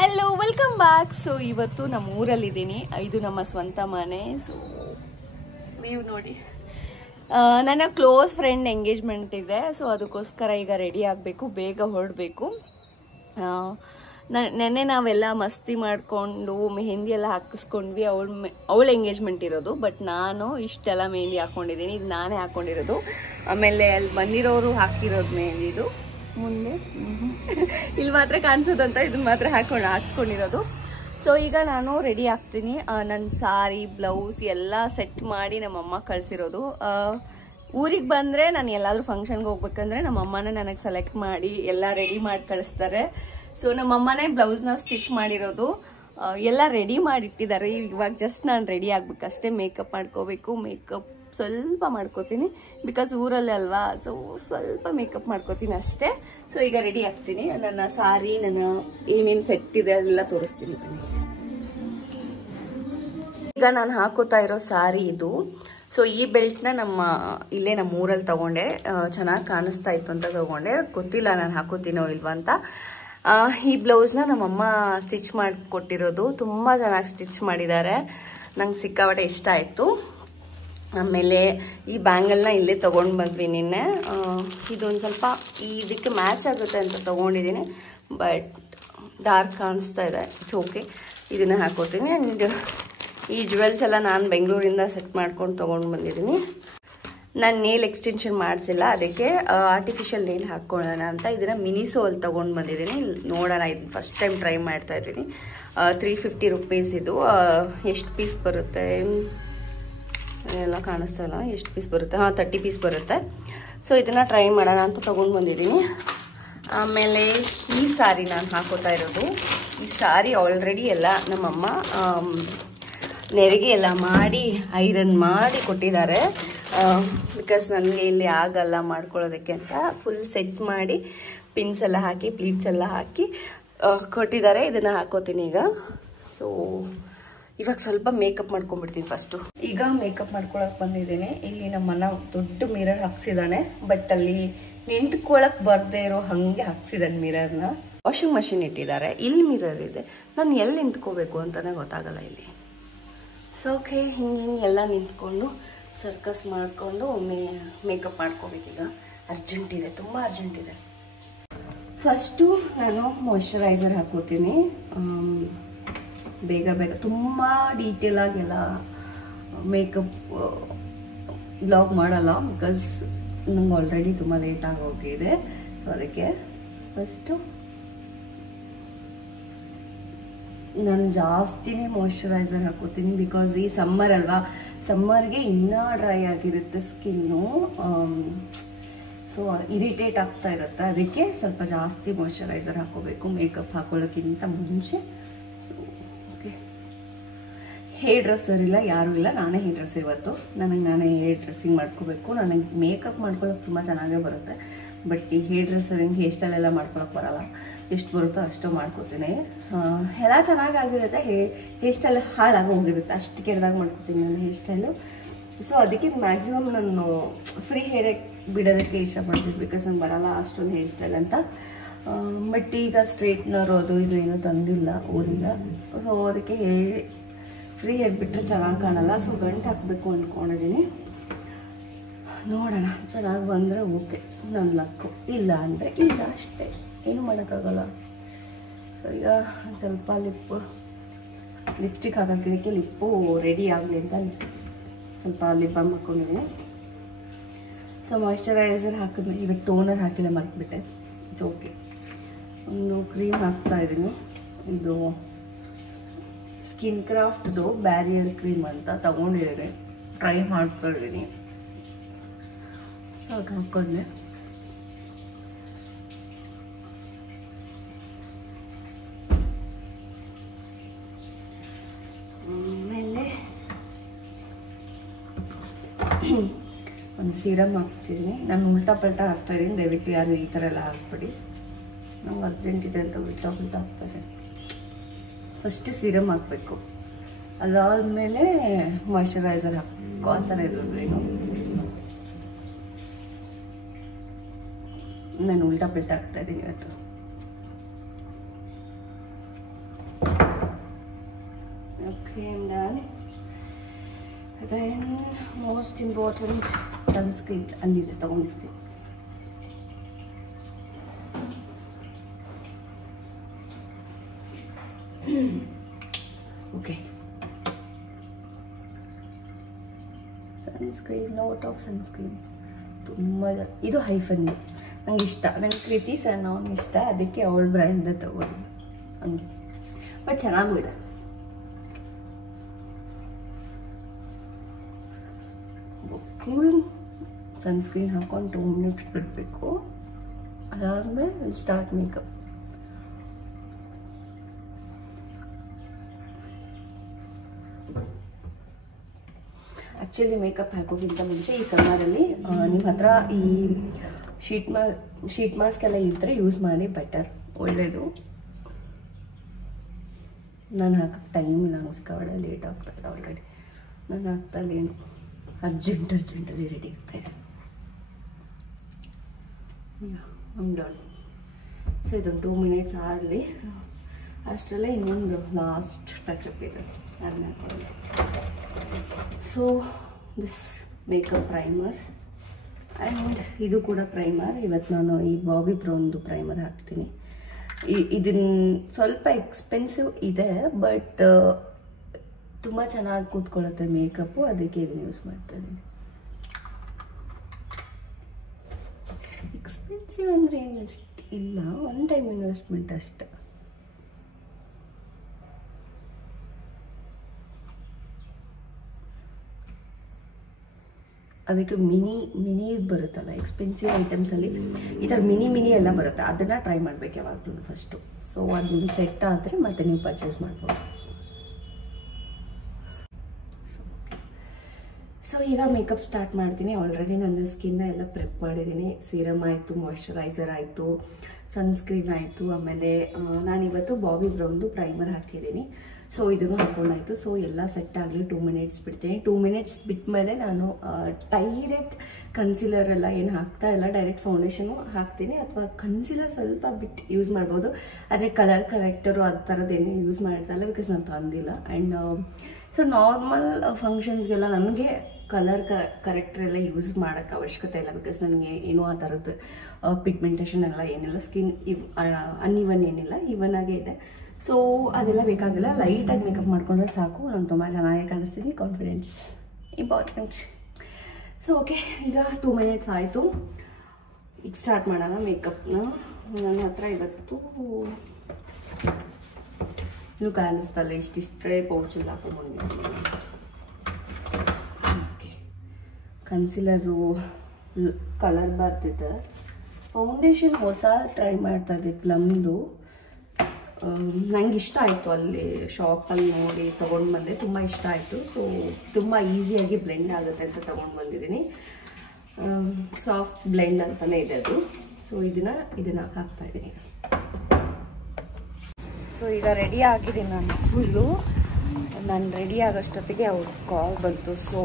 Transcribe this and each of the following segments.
Hello welcome back. So ಇವತ್ತು ನಮ್ಮ ಊರಲ್ಲಿದ್ದೀನಿ. ಇದು ನಮ್ಮ ಸ್ವಂತ ಮನೆ. ಸೊ ನೀವು ನೋಡಿ, ನನ್ನ ಕ್ಲೋಸ್ ಫ್ರೆಂಡ್ ಎಂಗೇಜ್ಮೆಂಟ್ ಇದೆ. ಸೊ ಅದಕ್ಕೋಸ್ಕರ ಈಗ ರೆಡಿ ಆಗಬೇಕು, ಬೇಗ ಹೊರಡಬೇಕು. ನೆನ್ನೆ ನಾವೆಲ್ಲ ಮಸ್ತಿ ಮಾಡಿಕೊಂಡು ಮೆಹಂದಿ ಎಲ್ಲ ಹಾಕಿಸ್ಕೊಂಡ್ವಿ. ಅವಳ ಎಂಗೇಜ್ಮೆಂಟ್ ಇರೋದು, ಬಟ್ ನಾನು ಇಷ್ಟೆಲ್ಲ ಮೆಹಂದಿ ಹಾಕ್ಕೊಂಡಿದ್ದೀನಿ. ಇದು ನಾನೇ ಹಾಕ್ಕೊಂಡಿರೋದು. ಆಮೇಲೆ ಅಲ್ಲಿ ಬಂದಿರೋರು ಹಾಕಿರೋದು ಮೆಹಂದಿದು ಮುಂದೆ ಇಲ್ಲಿ ಮಾತ್ರ ಕಾಣಿಸೋದಂತ ಇದನ್ನ ಮಾತ್ರ ಹಾಕ್ಸ್ಕೊಂಡಿರೋದು. ಸೊ ಈಗ ನಾನು ರೆಡಿ ಆಗ್ತೀನಿ. ನನ್ನ ಸಾರಿ ಬ್ಲೌಸ್ ಎಲ್ಲ ಸೆಟ್ ಮಾಡಿ ನಮ್ಮಮ್ಮ ಕಳಿಸಿರೋದು. ಊರಿಗೆ ಬಂದರೆ ನಾನು ಎಲ್ಲಾದರೂ ಫಂಕ್ಷನ್ಗೆ ಹೋಗ್ಬೇಕಂದ್ರೆ ನಮ್ಮಮ್ಮನೇ ನನಗೆ ಸೆಲೆಕ್ಟ್ ಮಾಡಿ ಎಲ್ಲ ರೆಡಿ ಮಾಡಿ ಕಳಿಸ್ತಾರೆ. ಸೊ ನಮ್ಮಮ್ಮನೇ ಬ್ಲೌಸ್ನ ಸ್ಟಿಚ್ ಮಾಡಿರೋದು. ಎಲ್ಲ ರೆಡಿ ಮಾಡಿಟ್ಟಿದ್ದಾರೆ. ಇವಾಗ ಜಸ್ಟ್ ನಾನು ರೆಡಿ ಆಗ್ಬೇಕಷ್ಟೇ. ಮೇಕಪ್ ಮಾಡ್ಕೋಬೇಕು. ಮೇಕಪ್ ಸ್ವಲ್ಪ ಮಾಡ್ಕೋತೀನಿ, ಬಿಕಾಸ್ ಊರಲ್ಲೇ ಅಲ್ವಾ. ಸೊ ಸ್ವಲ್ಪ ಮೇಕಪ್ ಮಾಡ್ಕೋತೀನಿ ಅಷ್ಟೇ. ಸೊ ಈಗ ರೆಡಿ ಆಗ್ತೀನಿ. ನನ್ನ ಸಾರಿ, ನನ್ನ ಏನೇನು ಸೆಟ್ ಇದೆ ಅದೆಲ್ಲ ತೋರಿಸ್ತೀನಿ ಬನ್ನಿ. ಈಗ ನಾನು ಹಾಕೋತಾ ಇರೋ ಸಾರಿ ಇದು. ಸೊ ಈ ಬೆಲ್ಟ್ನ ಇಲ್ಲೇ ನಮ್ಮ ಊರಲ್ಲಿ ತಗೊಂಡೆ. ಚೆನ್ನಾಗಿ ಕಾಣಿಸ್ತಾ ಇತ್ತು ಅಂತ ತಗೊಂಡೆ. ಗೊತ್ತಿಲ್ಲ ನಾನು ಹಾಕೋತೀನೋ ಇಲ್ವಾ ಅಂತ. ಈ ಬ್ಲೌಸ್ನ ನಮ್ಮಮ್ಮ ಸ್ಟಿಚ್ ಮಾಡಿಕೊಟ್ಟಿರೋದು. ತುಂಬ ಚೆನ್ನಾಗಿ ಸ್ಟಿಚ್ ಮಾಡಿದ್ದಾರೆ. ನಂಗೆ ಸಿಕ್ಕಾಪಟ್ಟೆ ಇಷ್ಟ ಆಯಿತು. ಆಮೇಲೆ ಈ ಬ್ಯಾಂಗಲ್ನ ಇಲ್ಲೇ ತೊಗೊಂಡು ಬಂದ್ವಿ ನಿನ್ನೆ. ಇದೊಂದು ಸ್ವಲ್ಪ ಇದಕ್ಕೆ ಮ್ಯಾಚ್ ಆಗುತ್ತೆ ಅಂತ ತೊಗೊಂಡಿದ್ದೀನಿ, ಬಟ್ ಡಾರ್ಕ್ ಕಾಣಿಸ್ತಾ ಇದೆ. It's okay. ಇದನ್ನು ಹಾಕೋತೀನಿ. ಆ್ಯಂಡ್ ಈ ಜ್ಯುವೆಲ್ಸ್ ಎಲ್ಲ ನಾನು ಬೆಂಗಳೂರಿಂದ ಸೆಟ್ ಮಾಡ್ಕೊಂಡು ತೊಗೊಂಡು ಬಂದಿದ್ದೀನಿ. ನಾನು ನೇಲ್ ಎಕ್ಸ್ಟೆನ್ಷನ್ ಮಾಡಿಸಿಲ್ಲ, ಅದಕ್ಕೆ ಆರ್ಟಿಫಿಷಿಯಲ್ ನೇಲ್ ಹಾಕ್ಕೊಳ್ಳೋಣ ಅಂತ ಇದನ್ನು ಮಿನಿಸೋಲ್ಲಿ ತೊಗೊಂಡು ಬಂದಿದ್ದೀನಿ. ನೋಡೋಣ, ಇದನ್ನು ಫಸ್ಟ್ ಟೈಮ್ ಟ್ರೈ ಮಾಡ್ತಾ ಇದ್ದೀನಿ. 350 ರುಪೀಸ್ ಇದು. ಎಷ್ಟು ಪೀಸ್ ಬರುತ್ತೆ ಎಲ್ಲ ಕಾಣಿಸ್ತಾ ಇಲ್ಲ. ಎಷ್ಟು ಪೀಸ್ ಬರುತ್ತೆ? 30 ಪೀಸ್ ಬರುತ್ತೆ. ಸೊ ಇದನ್ನು ಟ್ರೈ ಮಾಡೋಣ ಅಂತ ತೊಗೊಂಡು ಬಂದಿದ್ದೀನಿ. ಆಮೇಲೆ ಈ ಸಾರಿ ನಾನು ಹಾಕೋತಾ ಇರೋದು. ಈ ಸಾರಿ ಆಲ್ರೆಡಿ ಎಲ್ಲ ನಮ್ಮಮ್ಮ ನೆರಿಗೆ ಎಲ್ಲ ಮಾಡಿ ಐರನ್ ಮಾಡಿ ಕೊಟ್ಟಿದ್ದಾರೆ. ಬಿಕಾಸ್ ನನಗೆ ಇಲ್ಲಿ ಆಗಲ್ಲ ಮಾಡ್ಕೊಳ್ಳೋದಕ್ಕೆ ಅಂತ ಫುಲ್ ಸೆಟ್ ಮಾಡಿ ಪಿನ್ಸ್ ಎಲ್ಲ ಹಾಕಿ ಪ್ಲೀಟ್ಸ್ ಎಲ್ಲ ಹಾಕಿ ಕೊಟ್ಟಿದ್ದಾರೆ. ಇದನ್ನು ಹಾಕೋತೀನಿ ಈಗ. ಸೊ ಇವಾಗ ಸ್ವಲ್ಪ ಮೇಕಪ್ ಮಾಡ್ಕೊಂಡ್ಬಿಡ್ತೀನಿ ಫಸ್ಟು. ಈಗ ಮೇಕಪ್ ಮಾಡ್ಕೊಳಕ್ ಬಂದಿದ್ದೀನಿ. ಇಲ್ಲಿ ನಮ್ಮನ್ನ ದೊಡ್ಡ ಮಿರರ್ ಹಾಕ್ಸಿದಾನೆ, ಬಟ್ ಅಲ್ಲಿ ನಿಂತ್ಕೊಳಕ್ ಬರ್ದೇ ಇರೋ ಹಂಗೆ ಹಾಕ್ಸಿದಾನೆ ಮಿರರ್ನ. ವಾಷಿಂಗ್ ಮಷಿನ್ ಇಟ್ಟಿದ್ದಾರೆ, ಇಲ್ಲಿ ಮಿರರ್ ಇದೆ. ನಾನು ಎಲ್ಲಿ ನಿಂತ್ಕೋಬೇಕು ಅಂತಾನೆ ಗೊತ್ತಾಗಲ್ಲ ಇಲ್ಲಿ. ಸೊ ಓಕೆ, ಹಿಂಗೆ ಎಲ್ಲ ನಿಂತ್ಕೊಂಡು ಸರ್ಕಸ್ ಮಾಡಿಕೊಂಡು ಮೇಕಪ್ ಮಾಡ್ಕೋಬೇಕೀಗ. ಅರ್ಜೆಂಟ್ ಇದೆ, ತುಂಬ ಅರ್ಜೆಂಟ್ ಇದೆ. ಫಸ್ಟು ನಾನು ಮಾಯ್ಶ್ಚರೈಸರ್ ಹಾಕೋತೀನಿ. ಬೇಗ ಬೇಗ ತುಂಬ ಡೀಟೇಲ್ ಆಗೆಲ್ಲ ಮೇಕಪ್ ಬ್ಲಾಗ್ ಮಾಡಲ್ಲ, ಬಿಕಾಸ್ ನಂಗೆ ಆಲ್ರೆಡಿ ತುಂಬ ಲೇಟ್ ಆಗೋಗಿದೆ. ಸೊ ಅದಕ್ಕೆ ಫಸ್ಟು ನಾನು ಜಾಸ್ತಿನೇ ಮಾಯ್ಶ್ಚರೈಸರ್ ಹಾಕೋತೀನಿ. ಬಿಕಾಸ್ ಈ ಸಮ್ಮರ್ ಅಲ್ವಾ, ಸಮ್ಮರ್ಗೆ ಇನ್ನೂ ಡ್ರೈ ಆಗಿರುತ್ತೆ ಸ್ಕಿನ್ನು. ಸೊ ಇರಿಟೇಟ್ ಆಗ್ತಾ ಇರುತ್ತೆ. ಅದಕ್ಕೆ ಸ್ವಲ್ಪ ಜಾಸ್ತಿ ಮಾಯ್ಶ್ಚರೈಸರ್ ಹಾಕೋಬೇಕು ಮೇಕಪ್ ಹಾಕೊಳ್ಳೋಕ್ಕಿಂತ ಮುಂಚೆ. ಸೊ ಓಕೆ, ಹೇರ್ ಡ್ರೆಸ್ಸರ್ ಇಲ್ಲ, ಯಾರೂ ಇಲ್ಲ, ನಾನೇ ಹೇರ್ ಡ್ರೆಸ್. ಇವತ್ತು ನಾನೇ ಹೇರ್ ಡ್ರೆಸ್ಸಿಂಗ್ ಮಾಡ್ಕೋಬೇಕು. ನನಗೆ ಮೇಕಪ್ ಮಾಡ್ಕೊಳ್ಳೋಕೆ ತುಂಬ ಚೆನ್ನಾಗೇ ಬರುತ್ತೆ, ಬಟ್ ಈ ಹೇರ್ ಡ್ರೆಸ್ಸರಿಂಗ್ ಹೇರ್ ಸ್ಟೈಲ್ ಎಲ್ಲ ಮಾಡ್ಕೊಳಕ್ಕೆ ಬರಲ್ಲ. ಎಷ್ಟು ಬರುತ್ತೋ ಅಷ್ಟು ಮಾಡ್ಕೋತೀನಿ. ಎಲ್ಲ ಚೆನ್ನಾಗಾಗಿರುತ್ತೆ, ಹೇರ್ ಸ್ಟೈಲ್ ಹಾಳಾಗಿ ಹೋಗಿರುತ್ತೆ, ಅಷ್ಟು ಕೆಟ್ಟದಾಗ ಮಾಡ್ಕೋತೀನಿ ನಾನು ಹೇರ್ ಸ್ಟೈಲು. ಸೊ ಅದಕ್ಕೆ ಮ್ಯಾಕ್ಸಿಮಮ್ ನಾನು ಫ್ರೀ ಹೇರ್ ಬಿಡೋದಕ್ಕೆ ಇಷ್ಟಪಡ್ತೀನಿ, ಬಿಕಾಸ್ ನಂಗೆ ಬರಲ್ಲ ಅಷ್ಟೊಂದು ಹೇರ್ ಸ್ಟೈಲ್ ಅಂತ. ಬಟ್ ಈಗ ಸ್ಟ್ರೇಟ್ನರ್ ಅದು ಇದು ಏನೂ ತಂದಿಲ್ಲ ಊರಿಂದ. ಸೊ ಅದಕ್ಕೆ ಫ್ರೀ ಹೇರ್ ಬಿಟ್ಟರೆ ಚೆನ್ನಾಗಿ ಕಾಣಲ್ಲ. ಸೊ ಗಂಟು ಹಾಕಬೇಕು ಅಂದ್ಕೊಂಡಿದ್ದೀನಿ. ನೋಡೋಣ, ಚೆನ್ನಾಗಿ ಬಂದರೆ ಓಕೆ, ನನ್ನ ಲಕ್ಕು. ಇಲ್ಲ ಅಂದರೆ ಇಲ್ಲ ಅಷ್ಟೇ, ಏನೂ ಮಾಡೋಕ್ಕಾಗಲ್ಲ. ಸೊ ಈಗ ಸ್ವಲ್ಪ ಲಿಪ್ಸ್ಟಿಕ್ ಹಾಕೋದಕ್ಕೆ ಲಿಪ್ಪು ರೆಡಿ ಆಗಲಿ ಅಂತ ಸ್ವಲ್ಪ ಲಿಪ್ ಬಾಮ್ ಹಾಕ್ಕೊಂಡಿದ್ದೀನಿ. ಸೊ ಮಾಯ್ಶ್ಚರೈಸರ್ ಹಾಕಿದ್ಮೇಲೆ ಇವಾಗ ಟೋನರ್ ಹಾಕಿಲ್ಲ, ಮರ್ತ್ಬಿಟ್ಟೆ. It's okay. ಒಂದು ಕ್ರೀಮ್ ಹಾಕ್ತಾ ಇದ್ದೀನಿ. ಇದು ಸ್ಕಿನ್ ಕ್ರಾಫ್ಟ್ದು ಬ್ಯಾರಿಯರ್ ಕ್ರೀಮ್ ಅಂತ ತಗೊಂಡಿದ್ದೀನಿ, ಟ್ರೈ ಮಾಡ್ತಾ ಇದ್ದೀನಿ. ಸೊ ಅದು ಹಾಕ್ಕೊಂಡೆ. ಆಮೇಲೆ ಒಂದು ಸೀರಮ್ ಹಾಕ್ತೀನಿ. ನಾನು ಉಲ್ಟಾ ಪಲ್ಟಾ ಹಾಕ್ತಾ ಇದ್ದೀನಿ, ದಯವಿಟ್ಟು ಯಾರು ಈ ಥರ ಎಲ್ಲ ಹಾಕ್ಬಿಡಿ. ನಂಗೆ ಅರ್ಜೆಂಟ್ ಇದೆ ಅಂತ ಉಲ್ಟಾ ಪಲ್ಟಾ ಹಾಕ್ತಾರೆ. ಫಸ್ಟ್ ಸೀರಮ್ ಹಾಕಬೇಕು, ಅದಾದಮೇಲೆ ಮಾಯ್ಶ್ಚರೈಸರ್ ಹಾಕಬೇಕು, ಆ ಥರ ಇರೋದೇನು. ನಾನು ಉಲ್ಟಾ ಪಲ್ಟಾ ಹಾಕ್ತಾ ಇದ್ದೀನಿ ಇವತ್ತು. cream done. Then most important sunscreen allide ತಗೊಂಡಿದ್ದೆ. Okay. Sunscreen, lot of sunscreen. ತುಂಬ ಇದು ಹೈಫನ್ ನಂಗೆ ಇಷ್ಟ, ನಂಗೆ ಕೃತಿ ಸರ್ ಅವನು ಇಷ್ಟ, ಅದಕ್ಕೆ ಅವಳ ಬ್ರ್ಯಾಂಡ್ ತಗೊಂಡು ಹಂಗೆ. ಬಟ್ ಚೆನ್ನಾಗೂ ಇದೆ. ಸನ್ಸ್ಕ್ರೀನ್ ಹಾಕೊಂಡು 2 ಮಿನಿಟ್ಸ್ ಬಿಡಬೇಕು. ಅದಾದ್ಮೇಲೆ ಸ್ಟಾರ್ಟ್ ಮೇಕಪ್. ಆ್ಯಕ್ಚುಲಿ ಮೇಕಪ್ ಹಾಕೋಕ್ಕಿಂತ ಮುಂಚೆ ಈ ಸಮ್ಮರಲ್ಲಿ ನಿಮ್ಮ ಹತ್ರ ಈ ಶೀಟ್ ಮಾಸ್ಕ್ ಎಲ್ಲ ಇದ್ದರೆ ಯೂಸ್ ಮಾಡಿ, ಬೆಟರ್, ಒಳ್ಳೆಯದು. ನಾನು ಹಾಕಕ್ಕೆ ಟೈಮ್ ಇಲ್ಲ, ಸಿಕ್ಕಾಪಟ್ಟೆ ಲೇಟ್ ಆಗ್ತದೆ ಆಲ್ರೆಡಿ. ನಾನು ಹಾಕ್ತಲ್ಲೇನು ಅರ್ಜೆಂಟಲ್ಲಿ ರೆಡಿ ಆಗ್ತಾಯಿದೆ. ಡನ್. ಸೊ ಇದೊಂದು 2 ಮಿನಿಟ್ಸ್ ಆಗಲಿ. ಅಷ್ಟರಲ್ಲೇ ಇನ್ನೊಂದು ಲಾಸ್ಟ್ ಟಚಪ್ ಇದೆ, ಅದನ್ನ ಹಾಕೊಳ್ಳಿ. So this makeup primer and ಇದು ಕೂಡ ಪ್ರೈಮರ್. ಇವತ್ತು ನಾನು ಈ ಬಾಬಿ ಬ್ರೌನ್ದು ಪ್ರೈಮರ್ ಹಾಕ್ತೀನಿ. ಇದನ್ನ ಸ್ವಲ್ಪ ಎಕ್ಸ್ಪೆನ್ಸಿವ್ ಇದೆ, ಬಟ್ ತುಂಬ ಚೆನ್ನಾಗಿ ಕೂತ್ಕೊಳ್ಳುತ್ತೆ ಮೇಕಪ್ಪು, ಅದಕ್ಕೆ ಇದನ್ನು ಯೂಸ್ ಮಾಡ್ತಾ ಇದ್ದೀನಿ. ಎಕ್ಸ್ಪೆನ್ಸಿವ್ ಅಂದರೆ ಅಷ್ಟು ಇಲ್ಲ, ಒನ್ ಟೈಮ್ ಇನ್ವೆಸ್ಟ್ಮೆಂಟ್ ಅಷ್ಟೆ. ಅದಕ್ಕೆ ಮಿನಿ ಬರುತ್ತಲ್ಲ, ಎಕ್ಸ್ಪೆನ್ಸಿವ್ ಐಟಮ್ಸಲ್ಲಿ ಈ ಥರ ಮಿನಿ ಎಲ್ಲ ಬರುತ್ತೆ, ಅದನ್ನು ಟ್ರೈ ಮಾಡಬೇಕು ಯಾವಾಗಲೂ ಫಸ್ಟು. ಸೊ ಅದನ್ನು ಸೆಟ್ ಆದರೆ ಮತ್ತೆ ನೀವು ಪರ್ಚೇಸ್ ಮಾಡ್ಬೋದು. ಸೊ ಈಗ ಮೇಕಪ್ ಸ್ಟಾರ್ಟ್ ಮಾಡ್ತೀನಿ. ಆಲ್ರೆಡಿ ನನ್ನ ಸ್ಕಿನ್ನ ಎಲ್ಲ ಪ್ರಿಪ್ ಮಾಡಿದ್ದೀನಿ. ಸೀರಮ್ ಆಯಿತು, ಮಾಯ್ಶ್ಚರೈಸರ್ ಆಯಿತು, ಸನ್ಸ್ಕ್ರೀನ್ ಆಯಿತು, ಆಮೇಲೆ ನಾನಿವತ್ತು ಬಾಬಿ ಬ್ರೌನ್ದು ಪ್ರೈಮರ್ ಹಾಕಿದ್ದೀನಿ. ಸೊ ಇದನ್ನು ಹಾಕೊಂಡಾಯಿತು. ಸೊ ಎಲ್ಲ ಸೆಟ್ ಆಗಲಿ 2 ಮಿನಿಟ್ಸ್ ಬಿಡ್ತೀನಿ. 2 ಮಿನಿಟ್ಸ್ ಬಿಟ್ಟ ಮೇಲೆ ನಾನು ಡೈರೆಕ್ಟ್ ಕನ್ಸಿಲರ್ ಎಲ್ಲ ಏನು ಹಾಕ್ತಾ ಇಲ್ಲ, ಡೈರೆಕ್ಟ್ ಫೌಂಡೇಶನು ಹಾಕ್ತೀನಿ, ಅಥವಾ ಕನ್ಸಿಲರ್ ಸ್ವಲ್ಪ ಬಿಟ್ಟು ಯೂಸ್ ಮಾಡ್ಬೋದು. ಆದರೆ ಕಲರ್ ಕರೆಕ್ಟರು ಆ ಥರದ್ದೇನು ಯೂಸ್ ಮಾಡ್ತಾ ಇಲ್ಲ, ಬಿಕಾಸ್ ನಾನು ತಂದಿಲ್ಲ. ಆ್ಯಂಡ್ ಸೊ ನಾರ್ಮಲ್ ಫಂಕ್ಷನ್ಸ್ಗೆಲ್ಲ ನನಗೆ ಕಲರ್ ಕರೆಕ್ಟರ್ ಎಲ್ಲ ಯೂಸ್ ಮಾಡೋಕ್ಕೆ ಅವಶ್ಯಕತೆ ಇಲ್ಲ, ಬಿಕಾಸ್ ನನಗೆ ಏನೋ ಆ ಥರದ್ದು ಪಿಗ್ಮೆಂಟೇಷನ್ ಎಲ್ಲ ಏನಿಲ್ಲ, ಸ್ಕಿನ್ ಅನ್ಇವನ್ ಏನಿಲ್ಲ, ಈವನ್ ಆಗೇ ಇದೆ. ಸೊ ಅದೆಲ್ಲ ಬೇಕಾಗಿಲ್ಲ, ಲೈಟಾಗಿ ಮೇಕಪ್ ಮಾಡ್ಕೊಂಡ್ರೆ ಸಾಕು. ನಾನು ತುಂಬ ಚೆನ್ನಾಗಿ ಕಾಣಿಸ್ತೀನಿ. Confidence important. ಸೊ ಓಕೆ, ಈಗ 2 ಮಿನಿಟ್ಸ್ ಆಯಿತು. ಈಗ ಸ್ಟಾರ್ಟ್ ಮಾಡೋಣ ಮೇಕಪ್ನ. ನನ್ನ ಹತ್ರ ಇವತ್ತು ಇನ್ನೂ ಕಾಣಿಸ್ತಲ್ಲ, ಇಷ್ಟಿಷ್ಟೇ ಪೌಚಲ್ಲಿ ಹಾಕೊಂಡ್ಬಂದಿದ್ದೀನಿ. ಓಕೆ, ಕನ್ಸಿಲರು ಕಲರ್ ಬರ್ತಿದೆ. ಫೌಂಡೇಶನ್ ಹೊಸ ಟ್ರೈ ಮಾಡ್ತಾ ಇದ್ದೆ, ಪ್ಲಮ್ದು. ನಂಗೆ ಇಷ್ಟ ಆಯಿತು, ಅಲ್ಲಿ ಶಾಪಲ್ಲಿ ನೋಡಿ ತೊಗೊಂಡು ಬಂದೆ, ತುಂಬ ಇಷ್ಟ ಆಯಿತು. ಸೊ ತುಂಬ ಈಸಿಯಾಗಿ ಬ್ಲೆಂಡ್ ಆಗುತ್ತೆ ಅಂತ ತೊಗೊಂಡು ಬಂದಿದ್ದೀನಿ. ಸಾಫ್ಟ್ ಬ್ಲೆಂಡ್ ಅಂತಲೇ ಇದೆ ಅದು. ಸೊ ಇದನ್ನು ಹಾಕ್ತಾಯಿದ್ದೀನಿ. ಸೊ ಈಗ ರೆಡಿ ಆಗಿದ್ದೀನಿ ನಾನು ಫುಲ್ಲು. ನಾನು ರೆಡಿ ಆಗೋಷ್ಟೊತ್ತಿಗೆ ಅವ್ರ ಕಾಲ್ ಬಂತು. ಸೊ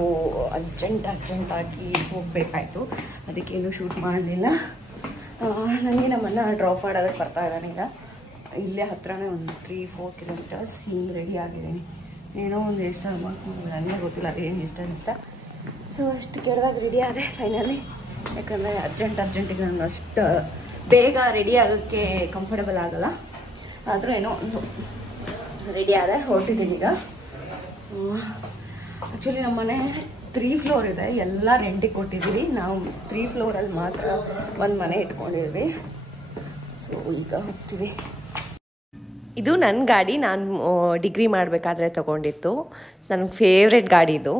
ಅರ್ಜೆಂಟಾಗಿ ಹೋಗಬೇಕಾಯ್ತು, ಅದಕ್ಕೇನು ಶೂಟ್ ಮಾಡಲಿಲ್ಲ. ನನಗೆ ನಮ್ಮನ್ನು ಡ್ರಾಪ್ ಮಾಡೋದಕ್ಕೆ ಬರ್ತಾ ಇದ್ದಾನೆ. ಈಗ ಇಲ್ಲೇ ಹತ್ರನೇ ಒಂದು 3-4 ಕಿಲೋಮೀಟರ್ಸ್. ಹಿಂಗೆ ರೆಡಿ ಆಗಿದ್ದೀನಿ. ಏನೋ ಒಂದು ಹೇರ್ ಸ್ಟೈಲ್ ಮಾಡ್ಕೊಂಡು, ನನಗೆ ಗೊತ್ತಿಲ್ಲ ಅದೇನು ಹೇರ್ ಸ್ಟೈಲ್ ಅಂತ. ಸೊ ಅಷ್ಟು ಕೆಡ್ದಾಗ ರೆಡಿ ಆದೆ ಫೈನಲಿ. ಯಾಕಂದರೆ ಅರ್ಜೆಂಟಿಗೆ ನಾನು ಅಷ್ಟು ಬೇಗ ರೆಡಿ ಆಗೋಕ್ಕೆ ಕಂಫರ್ಟಬಲ್ ಆಗೋಲ್ಲ. ಆದರೂ ಏನೋ ಒಂದು ರೆಡಿ ಆದೆ, ಹೊರಟಿದ್ದೀನಿ ಈಗ. ಆ್ಯಕ್ಚುಲಿ ನಮ್ಮ ಮನೆ 3 ಫ್ಲೋರ್ ಇದೆ, ಎಲ್ಲ ರೆಂಟಿಗೆ ಕೊಟ್ಟಿದ್ದೀವಿ. ನಾವು 3 ಫ್ಲೋರಲ್ಲಿ ಮಾತ್ರ ಒಂದು ಮನೆ ಇಟ್ಕೊಂಡಿದ್ವಿ. ಸೊ ಈಗ ಹೋಗ್ತೀವಿ. ಇದು ನನ್ನ ಗಾಡಿ, ನಾನು ಡಿಗ್ರಿ ಮಾಡಬೇಕಾದ್ರೆ ತೊಗೊಂಡಿತ್ತು. ನನ್ನ ಫೇವ್ರೆಟ್ ಗಾಡಿ ಇದು.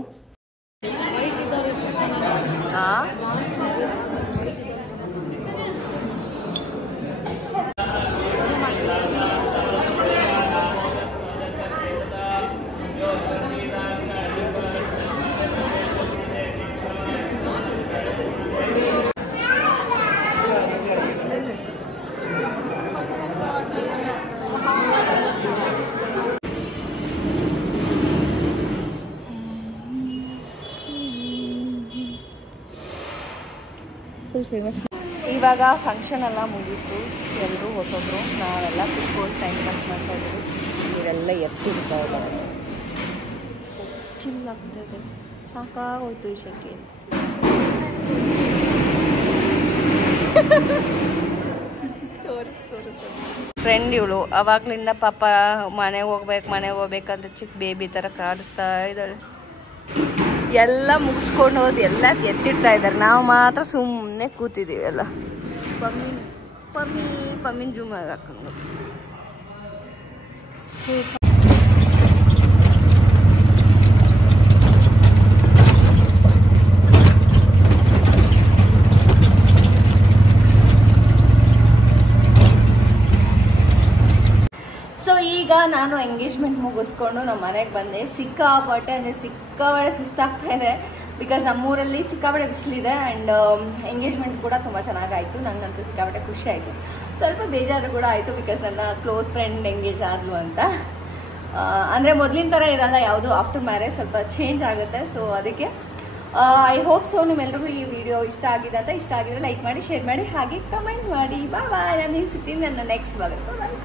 ಇವಾಗ ಫಂಕ್ಷನ್ ಎಲ್ಲ ಮುಗೀತು, ಎಲ್ಲರೂ ಹೊರಟೋದ್ರು. ನಾವೆಲ್ಲ ಕುತ್ಕೊಂಡು ಟೈಮ್ ಪಾಸ್ ಮಾಡ್ತಾ ಇದ್ದೀವಿ. ಇವರೆಲ್ಲ ಎತ್ತಿಡ್ತಾ ಇದ್ದಾರೆ. ಚಿಲ್ ಆಗ್ತಾಯಿದೆ, ಸಾಕಾಗೋಯ್ತು ಈ ಶೆಕೆ. ಫ್ರೆಂಡ್ ಇವಳು ಅವಾಗ್ಲಿಂದ ಪಾಪ ಮನೆಗೆ ಹೋಗ್ಬೇಕಂತ ಚಿಕ್ಕ ಬೇಬಿ ಥರ ಕಾಡಿಸ್ತಾ ಇದ್ದಾಳೆ. ಎಲ್ಲ ಮುಗಿಸ್ಕೊಂಡು ಹೋದ್ ಎಲ್ಲ ಎತ್ತಿಡ್ತಾ ಇದ್ದಾರೆ, ನಾವು ಮಾತ್ರ ಸುಮ್ಮನೆ ಕೂತಿದ್ದೀವಿ. ಎಲ್ಲ ಪಮ್ಮಿನ ಜೂಮ್ ಆಗಿ ಹಾಕೊಂಡು ಈಗ ನಾನು ಎಂಗೇಜ್ಮೆಂಟ್ ಮುಗಿಸ್ಕೊಂಡು ನಮ್ಮ ಮನೆಗೆ ಬಂದೆ. ಸಿಕ್ಕಾಪಟ್ಟೆ ಅಂದರೆ ಸಿಕ್ಕಾಪಟ್ಟೆ ಸುಸ್ತಾಗ್ತಾ ಇದೆ, ಬಿಕಾಸ್ ನಮ್ಮೂರಲ್ಲಿ ಸಿಕ್ಕಾಪಟ್ಟೆ ಬಿಸಿಲಿದೆ. ಆ್ಯಂಡ್ ಎಂಗೇಜ್ಮೆಂಟ್ ಕೂಡ ತುಂಬ ಚೆನ್ನಾಗಾಯಿತು, ನನಗಂತೂ ಸಿಕ್ಕಾಪಟ್ಟೆ ಖುಷಿ ಆಯಿತು. ಸ್ವಲ್ಪ ಬೇಜಾರು ಕೂಡ ಆಯಿತು, ಬಿಕಾಸ್ ನನ್ನ ಕ್ಲೋಸ್ ಫ್ರೆಂಡ್ ಎಂಗೇಜ್ ಆದ್ಲು ಅಂತ. ಅಂದರೆ ಮೊದಲಿನ ಥರ ಇರಲ್ಲ ಯಾವುದು, ಆಫ್ಟರ್ ಮ್ಯಾರೇಜ್ ಸ್ವಲ್ಪ ಚೇಂಜ್ ಆಗುತ್ತೆ. ಸೊ ಅದಕ್ಕೆ ಐ ಹೋಪ್ ಸೊ ನಿಮ್ಮೆಲ್ಲರಿಗೂ ಈ ವಿಡಿಯೋ ಇಷ್ಟ ಆಗಿದೆ ಅಂತ. ಇಷ್ಟ ಆಗಿದ್ರೆ ಲೈಕ್ ಮಾಡಿ, ಶೇರ್ ಮಾಡಿ, ಹಾಗೆ ಕಮೆಂಟ್ ಮಾಡಿ. ಬಾಯ್. ನಾನು ಸಿಗ್ತೀನಿ ನನ್ನ ನೆಕ್ಸ್ಟ್ ಬ್ಲಾಗ್. ಬಾಯ್.